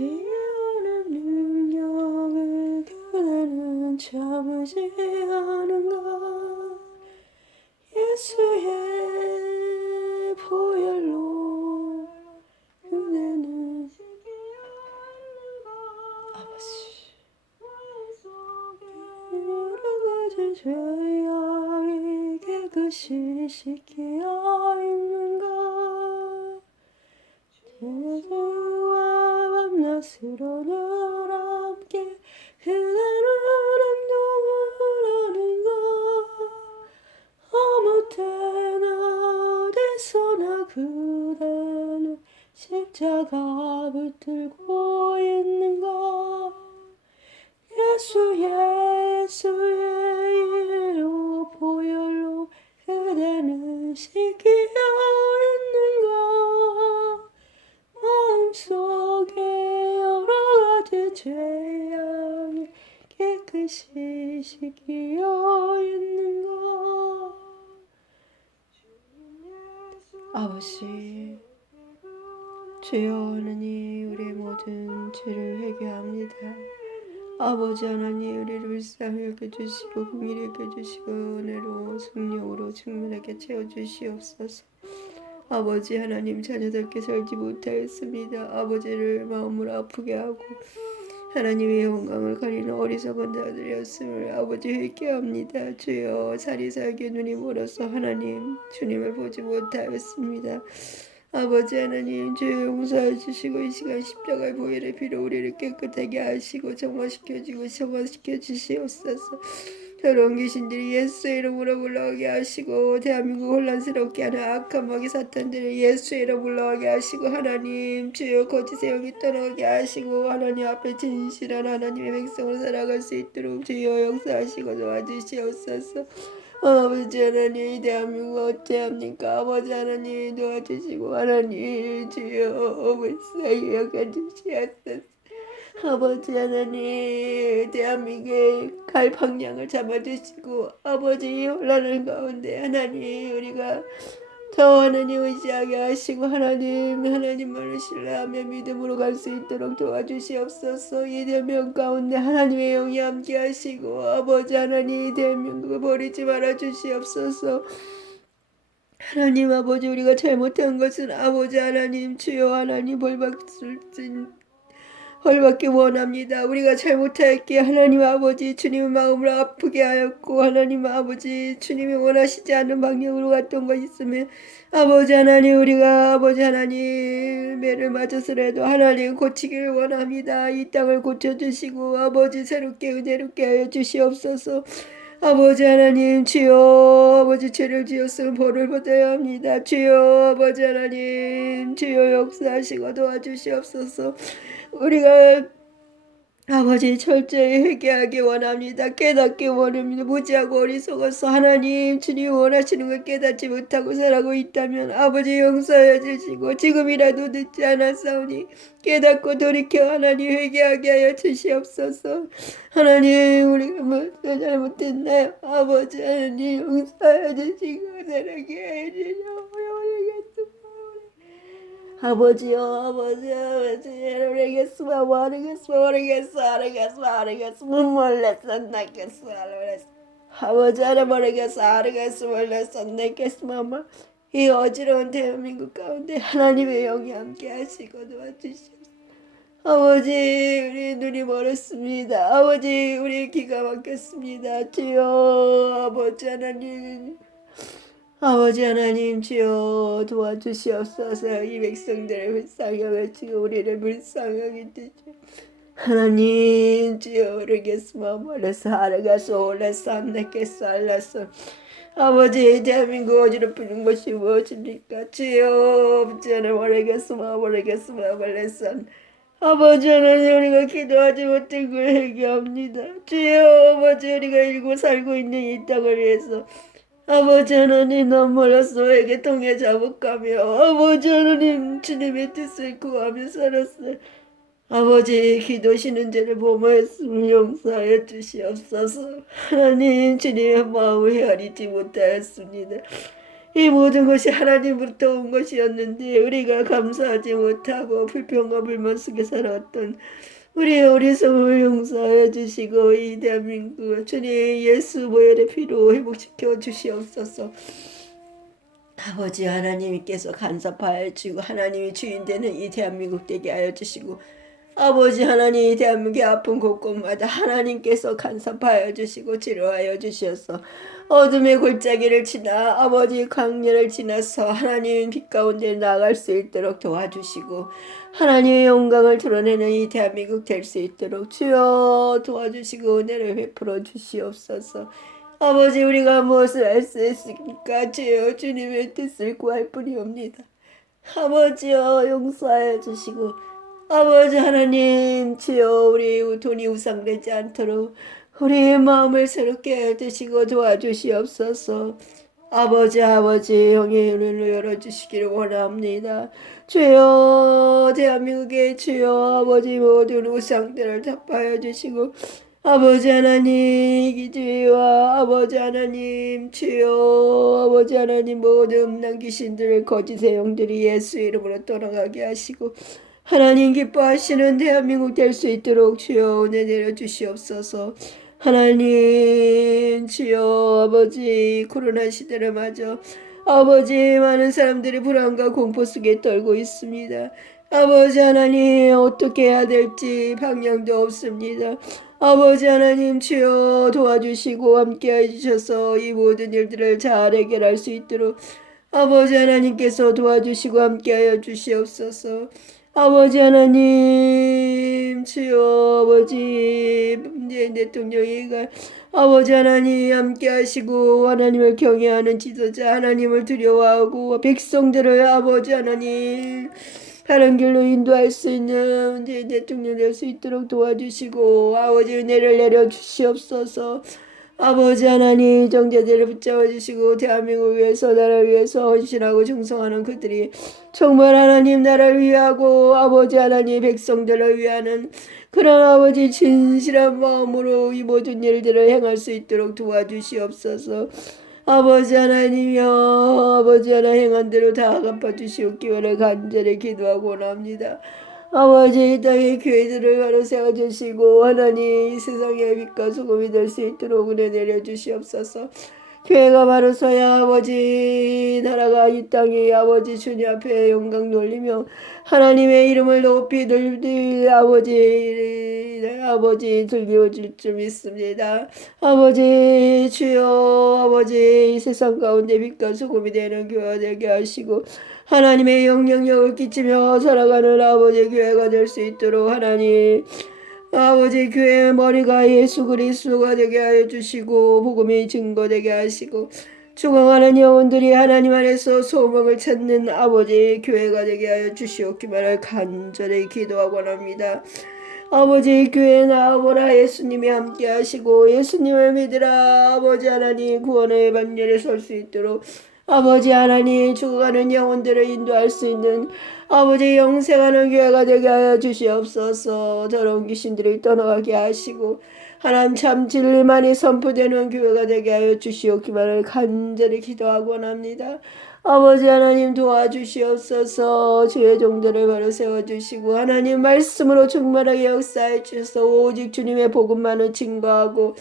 이어는 능력을 그대는 참으지 않은가. 예수의 보혈로 그대는 아버지 여러 가지 죄악이 깨끗이 씻기어 있는가. 예수와 밤낮으로는 함께 그대는 행동을 하는가. 아무 때나 어디서나 그대는 십자가 붙들고 있는가. 예수의 이로 보혈로 그대는 씻기어 있는가. 마음속에 여러 가지 죄악이 깨끗이 씻기어 있는가. 아버지, 주여 하나님, 우리의 모든 죄를 회개합니다. 아버지 하나님, 우리를 불쌍히 여겨주시고 긍휼히 여겨주시고 은혜로 성령으로 충만하게 채워주시옵소서. 아버지 하나님, 자녀답게 살지 못하였습니다. 아버지를 마음으로 아프게 하고 하나님의 영광을 가리는 어리석은 자들이었음을 아버지 회개합니다. 주여, 사리사에게 눈이 멀어서 하나님 주님을 보지 못하였습니다. 아버지 하나님, 죄 용서해 주시고 이 시간 십자가의 보혈의 피로 우리를 깨끗하게 하시고 정화시켜주고 정화시켜 주시옵소서. 더러운 귀신들이 예수의 이름으로 물러가게 하시고 대한민국 혼란스럽게 하는 악한 마귀 사탄들을 예수의 이름으로 물러가게 하시고 하나님 주여 거짓의 영이 떠나게 하시고 하나님 앞에 진실한 하나님의 백성으로 살아갈 수 있도록 주여 역사하시고 도와주시옵소서. 아버지 하나님, 이 대한민국 어찌합니까? 아버지 하나님 도와주시고 하나님 주여 불쌍히 여겨주시옵소서. 아버지 하나님, 대한민국의 갈 방향을 잡아주시고 아버지 혼란을 가운데 하나님 우리가 더 하나님 의지하게 하시고 하나님만을 신뢰하며 믿음으로 갈 수 있도록 도와주시옵소서. 이 대명 가운데 하나님의 영이 함께 하시고 아버지 하나님 대한민국을 버리지 말아 주시옵소서. 하나님 아버지, 우리가 잘못한 것은 아버지 하나님 주여 하나님 벌받기 원합니다. 우리가 잘못하였기에 하나님 아버지 주님의 마음을 아프게 하였고 하나님 아버지 주님이 원하시지 않는 방향으로 갔던 것이 있으면 아버지 하나님 우리가 아버지 하나님 매를 맞아서라도 하나님 고치기를 원합니다. 이 땅을 고쳐주시고 아버지 새롭게 은혜롭게 하여 주시옵소서. 아버지 하나님 주여 아버지 죄를 지었으면 벌을 받아야 합니다. 주여 아버지 하나님 주여 역사하시고 도와주시옵소서. 우리가 아버지 철저히 회개하기 원합니다. 깨닫기 원합니다. 무지하고 어리석어서 하나님 주님 원하시는 걸 깨닫지 못하고 살아가고 있다면 아버지 용서해 주시고 지금이라도 늦지 않았사오니 깨닫고 돌이켜 하나님 회개하게 하여 주시옵소서. 하나님 우리가 뭐 잘못했나요? 아버지 하나님 용서해 주시고 살아가게 해 주시옵소서. 아버지요, 아버지, 모르겠어, 몰랐어, 나겠어, 아버지, 모르겠어, 몰랐어, 나겠어, 이 어지러운 대한민국 가운데 하나님의 영이 함께 하시고 도와주시옵소서. 아버지, 우리 눈이 멀었습니다. 아버지, 우리 귀가 막혔습니다. 주여, 아버지 하나님. 아버지 하나님 주여 도와주시옵소서. 이 백성들을 불쌍히 여기시고 우리를 불쌍히 여기시고 하나님 주여 모르겠으면 몰라서 알아가서 올라서 안 냈겠어 알라서 아버지 대한민국 어지럽히는 것이 무엇입니까? 주여 저는 모르겠으면 몰라서 아버지 하나님 우리가 기도하지 못한 걸 회개합니다. 주여 아버지 우리가 일고 살고 있는 이 땅을 위해서 아버지 하나님 난 몰랐어 에게 통해 잡을까며 아버지 하나님 주님의 뜻을 구하며 살았어요. 아버지 기도시는 죄를 범하였으면 용서하여 주시옵소서. 하나님 주님의 마음을 헤아리지 못하였습니다. 이 모든 것이 하나님으로부터 온 것이었는데 우리가 감사하지 못하고 불평과 불만 속에 살아왔던 우리의 어리석음을 용서하여 주시고 이 대한민국 주님 예수 보혈의 피로 회복시켜 주시옵소서. 아버지 하나님께서 간섭하여 주시고 하나님이 주인 되는 이 대한민국 되게 하여 주시고 아버지 하나님 이 대한민국의 아픈 곳곳마다 하나님께서 간섭하여 주시고 치료하여 주시어서 어둠의 골짜기를 지나 아버지 광야를 지나서 하나님 빛 가운데 나아갈 수 있도록 도와주시고 하나님의 영광을 드러내는 이 대한민국 될 수 있도록 주여 도와주시고 은혜를 베풀어 주시옵소서. 아버지 우리가 무엇을 할 수 있습니까? 주여 주님의 뜻을 구할 뿐이옵니다. 아버지여 용서하여 주시고 아버지 하나님 주여 우리 돈이 우상되지 않도록 우리의 마음을 새롭게 해주시고 도와주시옵소서. 아버지 형의 눈을 열어주시기를 원합니다. 주여 대한민국의 주여 아버지 모든 우상들을 답하여 주시고 아버지 하나님 기주와 아버지 하나님 주여 아버지 하나님 모든 음란 귀신들을 거짓의 영들이 예수 이름으로 떠나가게 하시고 하나님 기뻐하시는 대한민국 될 수 있도록 주여 은혜 내려주시옵소서. 하나님 주여 아버지 코로나 시대를 맞아 아버지 많은 사람들이 불안과 공포 속에 떨고 있습니다. 아버지 하나님 어떻게 해야 될지 방향도 없습니다. 아버지 하나님 주여 도와주시고 함께해 주셔서 이 모든 일들을 잘 해결할 수 있도록 아버지 하나님께서 도와주시고 함께하여 주시옵소서. 아버지 하나님 주여 아버지 문재인 대통령이가 아버지 하나님 함께 하시고 하나님을 경외하는 지도자 하나님을 두려워하고 백성들을 아버지 하나님 바른 길로 인도할 수 있는 문재인 대통령 될 수 있도록 도와주시고 아버지 은혜를 내려주시옵소서. 아버지 하나님 정제들을 붙잡아 주시고 대한민국을 위해서 나라를 위해서 헌신하고 충성하는 그들이 정말 하나님 나라를 위하고 아버지 하나님 백성들을 위하는 그런 아버지 진실한 마음으로 이 모든 일들을 행할 수 있도록 도와주시옵소서. 아버지 하나님이여 아버지 하나님 행한 대로 다 갚아주시옵기를 간절히 기도하고 원합니다. 아버지 이 땅의 교회들을 바로 세워주시고 하나님 이 세상의 빛과 소금이 될 수 있도록 은혜 내려주시옵소서. 교회가 바로 서야 아버지 나라가 이 땅이 아버지 주님 앞에 영광 돌리며 하나님의 이름을 높이 들리 아버지 들려줄 줄 믿습니다. 아버지 주여 아버지 이 세상 가운데 빛과 소금이 되는 교회가 되게 하시고 하나님의 영향력을 끼치며 살아가는 아버지 교회가 될 수 있도록 하나님 아버지 교회의 머리가 예수 그리스도가 되게 하여 주시고 복음이 증거되게 하시고 죽어가는 영혼들이 하나님 안에서 소망을 찾는 아버지 교회가 되게 하여 주시옵기만을 간절히 기도하고 원합니다. 아버지 교회에 나아보라 예수님이 함께 하시고 예수님을 믿으라 아버지 하나님 구원의 반열에 설 수 있도록 아버지 하나님 죽어가는 영혼들을 인도할 수 있는 아버지 영생하는 교회가 되게 하여 주시옵소서. 더러운 귀신들을 떠나가게 하시고 하나님 참 진리만이 선포되는 교회가 되게 하여 주시옵기만을 간절히 기도하고 원합니다. 아버지 하나님 도와주시옵소서. 주의 종들을 바로 세워주시고 하나님 말씀으로 충만하게 역사해 주셔서 오직 주님의 복음만을 증거하고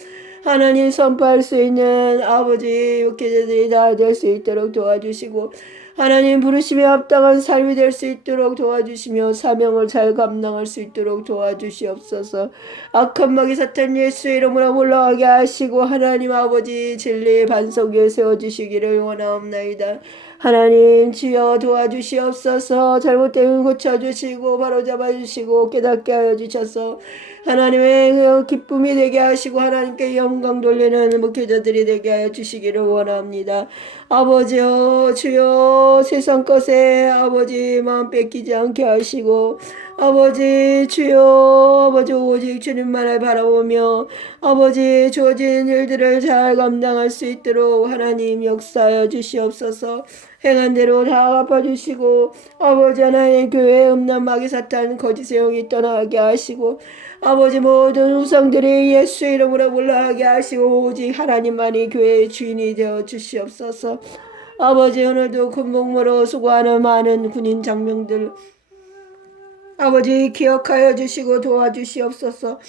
하나님 선포할 수 있는 아버지 육회자들이 다 될 수 있도록 도와주시고 하나님 부르심에 합당한 삶이 될 수 있도록 도와주시며 사명을 잘 감당할 수 있도록 도와주시옵소서. 악한 마귀 사탄 예수의 이름으로 올라가게 하시고 하나님 아버지 진리의 반석 위에 세워주시기를 원하옵나이다. 하나님 주여 도와주시옵소서. 잘못되면 고쳐주시고 바로잡아주시고 깨닫게 하여 주셔서 하나님의 기쁨이 되게 하시고 하나님께 영광 돌리는 목회자들이 되게 하여 주시기를 원합니다. 아버지여 주여 세상 것에 아버지 마음 뺏기지 않게 하시고 아버지 주여 아버지 오직 주님만을 바라보며 아버지 주어진 일들을 잘 감당할 수 있도록 하나님 역사하여 주시옵소서. 행한 대로 다 갚아주시고 아버지 하나님 교회의 음란 마귀 사탄 거짓의 영이 떠나게 하시고 아버지 모든 우상들이 예수 이름으로 올라가게 하시고 오직 하나님만이 교회의 주인이 되어 주시옵소서. 아버지 오늘도 군복무로 수고하는 많은 군인 장병들 아버지 기억하여 주시고 도와주시옵소서.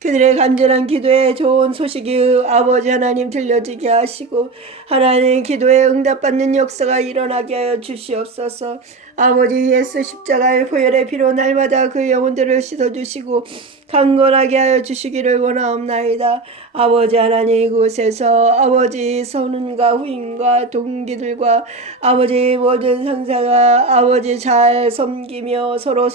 그들의 간절한 기도에 좋은 소식이 아버지 하나님 들려지게 하시고 하나님 기도에 응답받는 역사가 일어나게 하여 주시옵소서. 아버지 예수 십자가의 보혈의 피로 날마다 그 영혼들을 씻어주시고 강건하게 하여 주시기를 원하옵나이다. 아버지 하나님 이곳에서 아버지 선운과 후임과 동기들과 아버지 모든 상사가 아버지 잘 섬기며 서로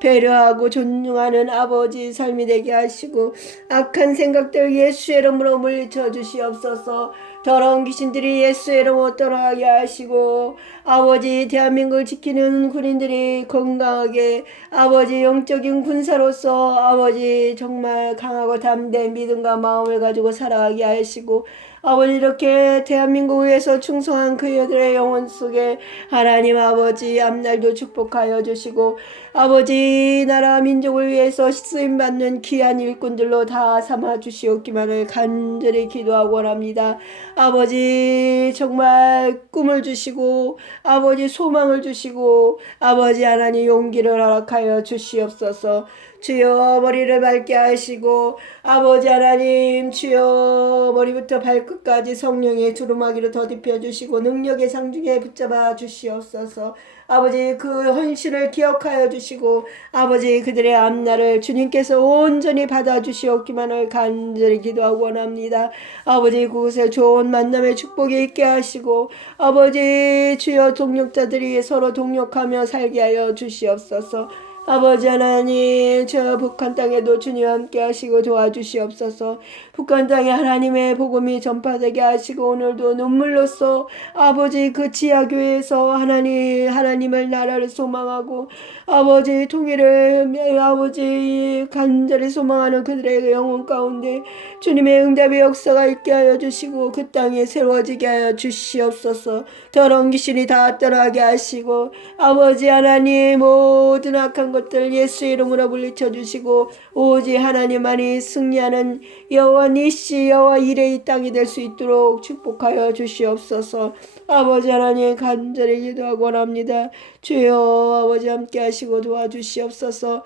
배려하고 존중하는 아버지 삶이 되게 하시고 악한 생각들 예수의 이름으로 물리쳐 주시옵소서. 더러운 귀신들이 예수의 이름으로 떠나게 하시고 아버지 대한민국을 지키는 군인들이 건강하게 아버지 영적인 군사로서 아버지 정말 강하고 담대한 믿음과 마음을 가지고 살아가게 하시고 아버지 이렇게 대한민국을 위해서 충성한 그들의 영혼 속에 하나님 아버지 앞날도 축복하여 주시고 아버지 나라 민족을 위해서 쓰임받는 귀한 일꾼들로 다 삼아 주시옵기만을 간절히 기도하고 원합니다. 아버지 정말 꿈을 주시고 아버지 소망을 주시고 아버지 하나님 용기를 허락하여 주시옵소서. 주여 머리를 맑게 하시고 아버지 하나님 주여 머리부터 발끝까지 성령의 두루마기로 더딥혀 주시고 능력의 상중에 붙잡아 주시옵소서. 아버지 그 헌신을 기억하여 주시고 아버지 그들의 앞날을 주님께서 온전히 받아주시옵기만을 간절히 기도하고 원합니다. 아버지 그곳에 좋은 만남의 축복이 있게 하시고 아버지 주여 동력자들이 서로 동력하며 살게 하여 주시옵소서. 아버지 하나님 저 북한 땅에도 주님 함께 하시고 도와주시옵소서. 북한 땅에 하나님의 복음이 전파되게 하시고 오늘도 눈물로써 아버지 그 지하교회에서 하나님을 나라를 소망하고 아버지 통일을 아버지 간절히 소망하는 그들의 영혼 가운데 주님의 응답의 역사가 있게 하여 주시고 그 땅에 새로워지게 하여 주시옵소서. 더러운 귀신이 다 떠나게 하시고 아버지 하나님 모든 악한 것들 예수 이름으로 물리쳐 주시고 오직 하나님만이 승리하는 여호와 니시 여호와 이레의 땅이 될 수 있도록 축복하여 주시옵소서. 아버지 하나님 간절히 기도하고 원합니다. 주여 아버지 함께 하시고 도와주시옵소서.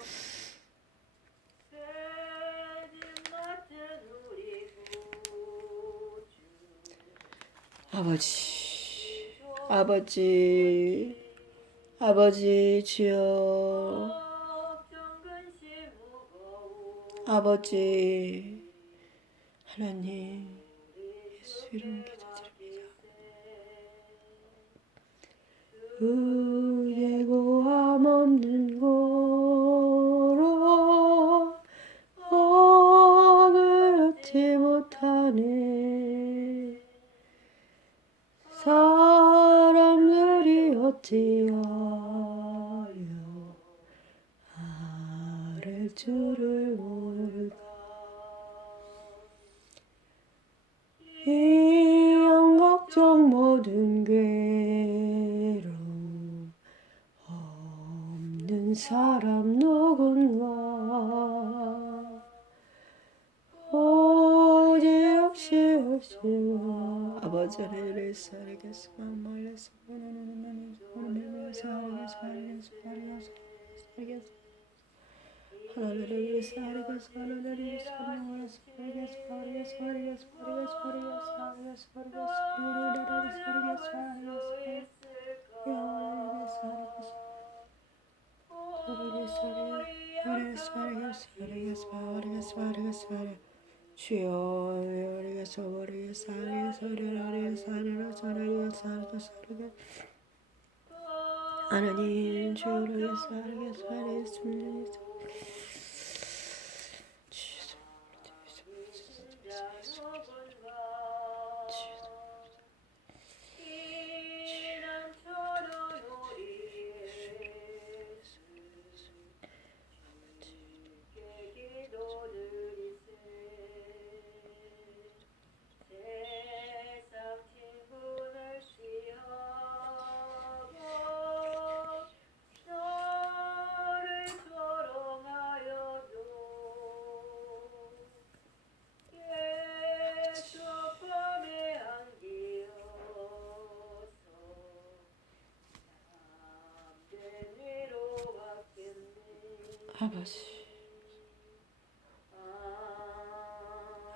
아버지 주여 아버지 하나님 예수 이름 기도드립니다. 예고함 없는 고로 언을 얻지 못하네 사람들이 어찌하여 아를 줄을 모를까 이 영걱정 모든 괴로움 없는 사람 누군가 오직 없이와 아버지 하나님을 살겠으면 말렸으면 하나님을 살겠으면 하나님 주를 살겠습니다.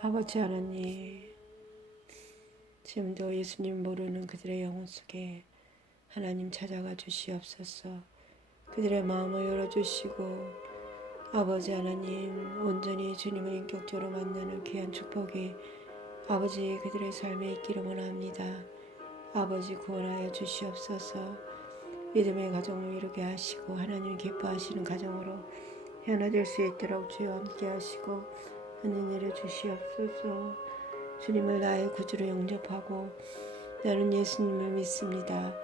아버지 하나님, 지금도 예수님 모르는 그들의 영혼 속에 하나님 찾아가 주시옵소서. 그들의 마음을 열어주시고 아버지 하나님, 온전히 주님을 인격적으로 만나는 귀한 축복이 아버지 그들의 삶에 있기를 원합니다. 아버지 구원하여 주시옵소서. 믿음의 가정을 이루게 하시고 하나님 기뻐하시는 가정으로 변화될 수 있도록 주여 함께 하시고 은혜를 주시옵소서. 주님을 나의 구주로 영접하고 나는 예수님을 믿습니다.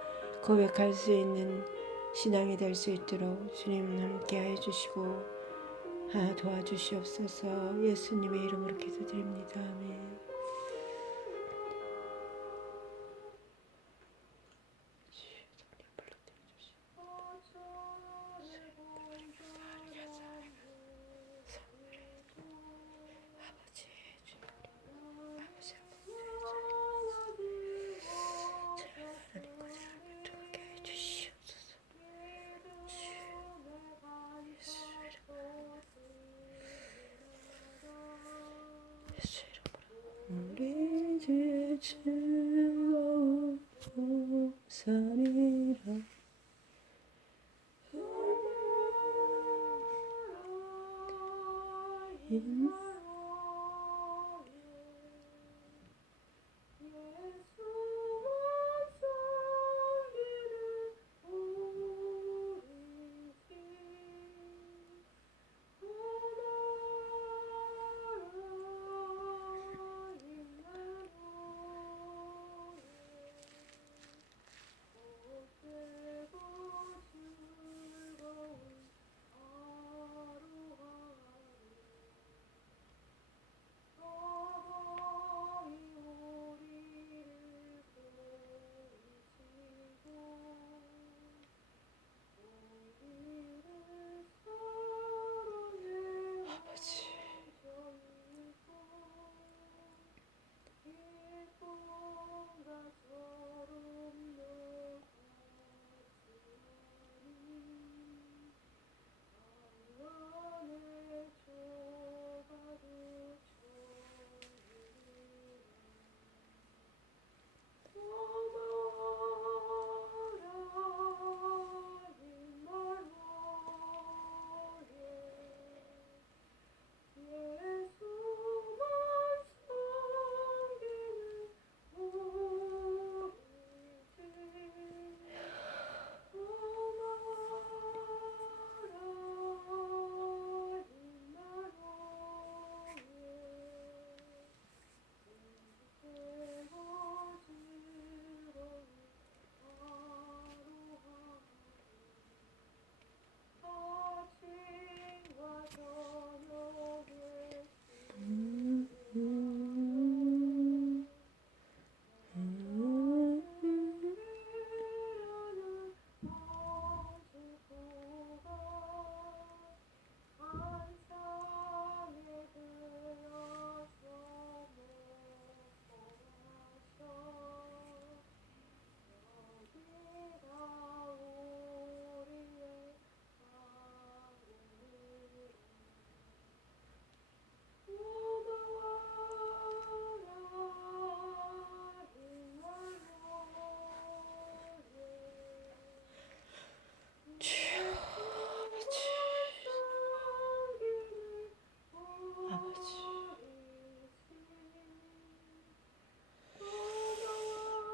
고백할 수 있는 신앙이 될 수 있도록 주님 함께 해주시고 도와주시옵소서. 예수님의 이름으로 기도드립니다. 아멘. 우리 주의 즐거운 봉사니라.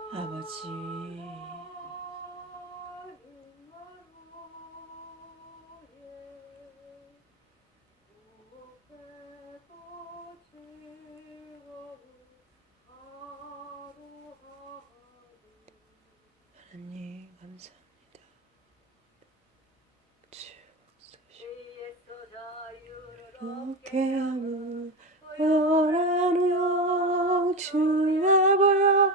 아버지, 하나님 감사합니다. 이렇게 하면 요란한 영주의 보여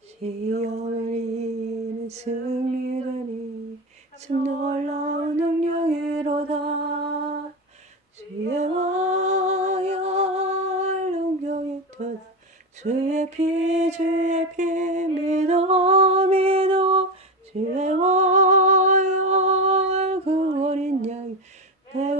시험을 이기는 승리라니 참 놀라운 능력이로다. 주의 왕열 능력이 또다. 주의 피 믿어 주의 왕열 그 어린 양이 내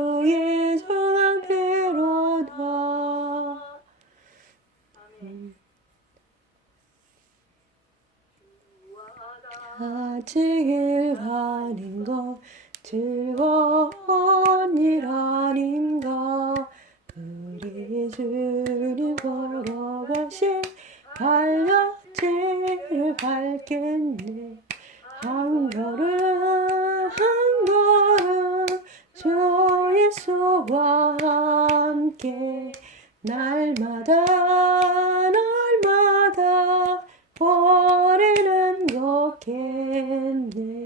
아직 가는 것 즐거운 일 아닌가. 우리 주님 보러 가신 갈라지를 밟겠네. 한 걸음 한 걸음 주 예수와 함께 날마다 날마다 거리는 걷겠네.